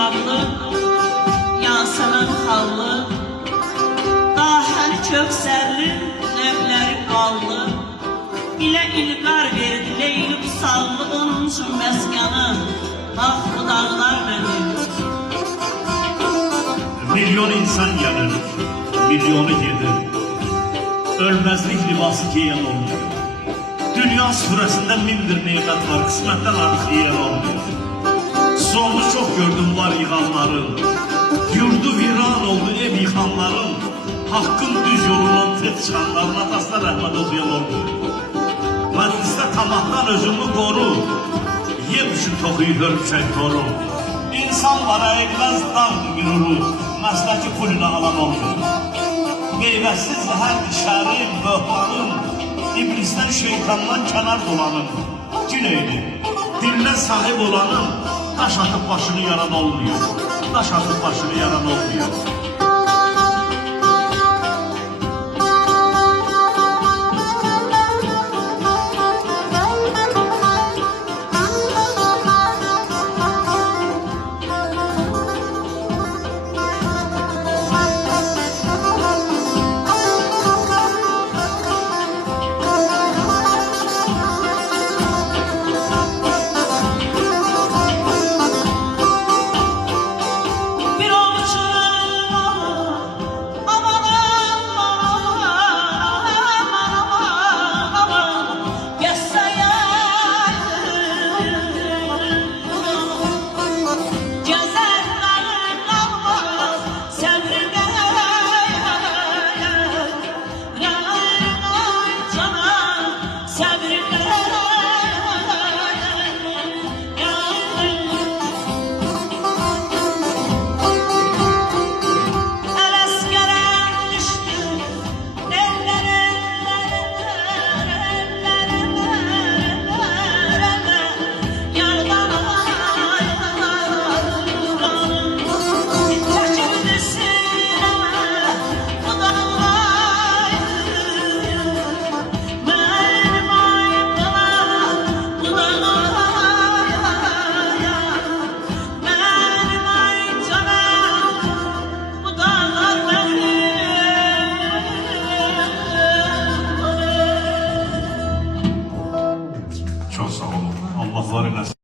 ağlı, yansınan xallı, dahəli köksərli, nəvləri ballı, ilə ilqar verdi leyli usallı, onun üçün məskanı, bax bu dağlar benim. Milyon insan yanır, milyonu gelir. Ölmezlik libası giyen olmuyor. Dünya süresinde mindir nimet var, kısmetten artık yiyen olmuyor. Sonu çok gördüm var yıkanların. Yurdu viran oldu ev yıkanların. Hakkın düz yolundan tek çıkanların atasına rahmet okuyan olmuyor. Mecliste tamahtan özümü koru. Yemişim tokuyu hörmüşen koru. İnsan bana eğmez dam güruru. Mesleki pulunu alan olmuyor. Meyvesiz zəhər dişərim, böhranım, İblisten şeytandan kenar dolanım. Cin eyli, diline sahip olanım, daş atıp başını yaran olmuyor. Daş atıp başını yaran olmuyor. Çok sağ olun. Allah var eylesin.